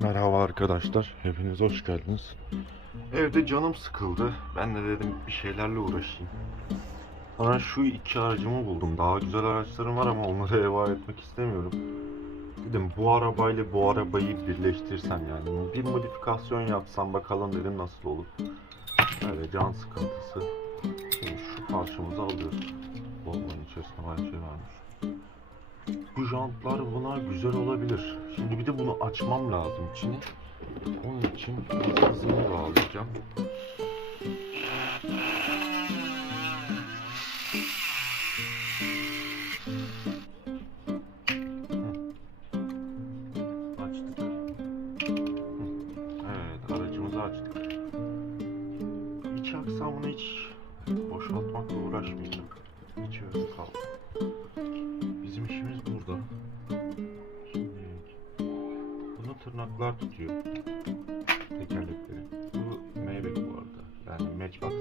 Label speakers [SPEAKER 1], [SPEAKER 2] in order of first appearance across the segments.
[SPEAKER 1] Merhaba arkadaşlar, hepiniz hoş geldiniz. Evde canım sıkıldı. Ben de dedim bir şeylerle uğraşayım. Sonra şu iki aracımı buldum. Daha güzel araçlarım var ama onları eva etmek istemiyorum. Dedim bu arabayla bu arabayı birleştirsem yani bir modifikasyon yapsam bakalım dedim nasıl olur. Öyle can sıkıntısı. Şimdi şu parçamızı alıyoruz. Bombanın içerisinde bayağı şey varmış. Bu jantlar buna güzel olabilir. Şimdi bir de bunu açmam lazım içini. Onun için hızını bağlayacağım. Aksamını hiç boşaltmakla uğraşmayacağım. İçi öyle kaldı. Bizim işimiz burada. Tırnaklar tutuyor. Tekerlekleri. Bu Maybach bu arada. Yani Matchbox.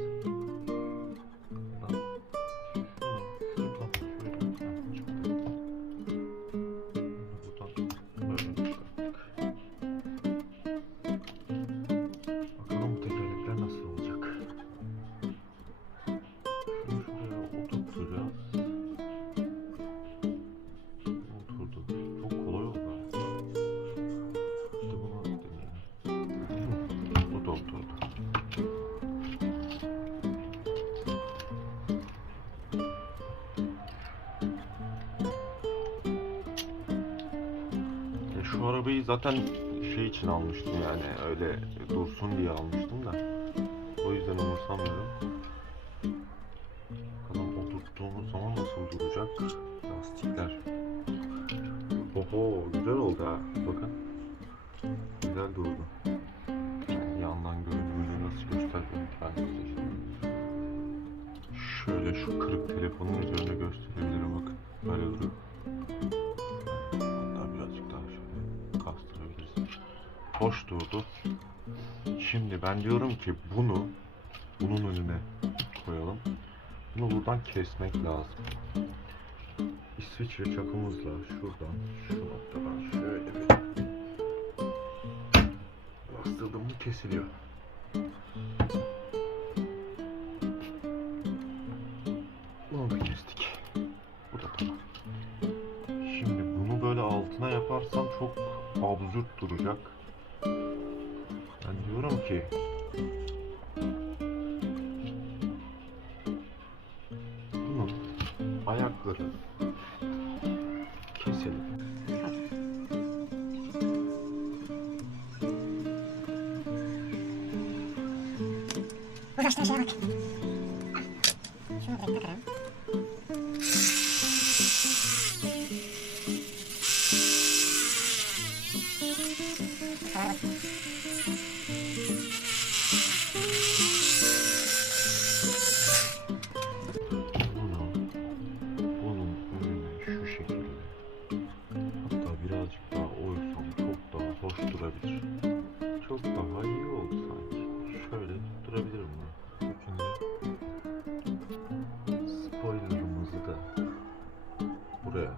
[SPEAKER 1] Arabayı zaten şey için almıştım yani öyle dursun diye almıştım da. O yüzden umursamıyorum. Bakalım oturttuğumuz zaman nasıl duracak? Lastikler. Oho güzel oldu ha. Bakın. Güzel durdu. Yani yandan göründüğünde nasıl göstereyim ben size şimdi. Şöyle şu kırık telefonun üzerine gösterebilirim bakın. Böyle duruyor. Hoş durdu. Şimdi ben diyorum ki bunu bunun önüne koyalım. Bunu buradan kesmek lazım. İsviçre çakımızla şuradan şu noktadan şöyle bir bastırdım mı kesiliyor. Bunu da kestik. Bu da tamam. Şimdi bunu böyle altına yaparsam çok absürt duracak.
[SPEAKER 2] 난 요렇게 이놈 마약
[SPEAKER 1] 그릇 키스 Куда что же? Что мы прям так hoş durabilir. Çok daha iyi oldu sanki. Şöyle durabilirim bunu. Şimdi spoilerımızı da buraya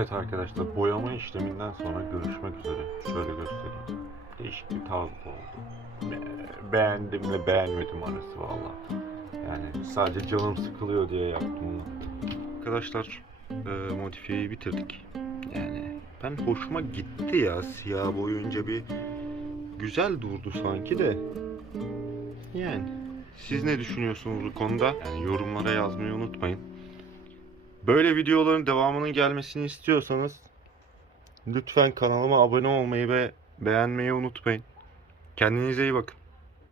[SPEAKER 1] Evet arkadaşlar boyama işleminden sonra görüşmek üzere. Şöyle göstereyim. Değişik bir tarz oldu. Be- beğendim ve beğenmedim arası valla. Yani sadece canım sıkılıyor diye yaptım bunu. Arkadaşlar e, modifiyeyi bitirdik. Yani ben hoşuma gitti ya siyah boyunca bir güzel durdu sanki de. Yani siz ne düşünüyorsunuz bu konuda? Yani yorumlara yazmayı unutmayın. Böyle videoların devamının gelmesini istiyorsanız lütfen kanalıma abone olmayı ve beğenmeyi unutmayın. Kendinize iyi bakın.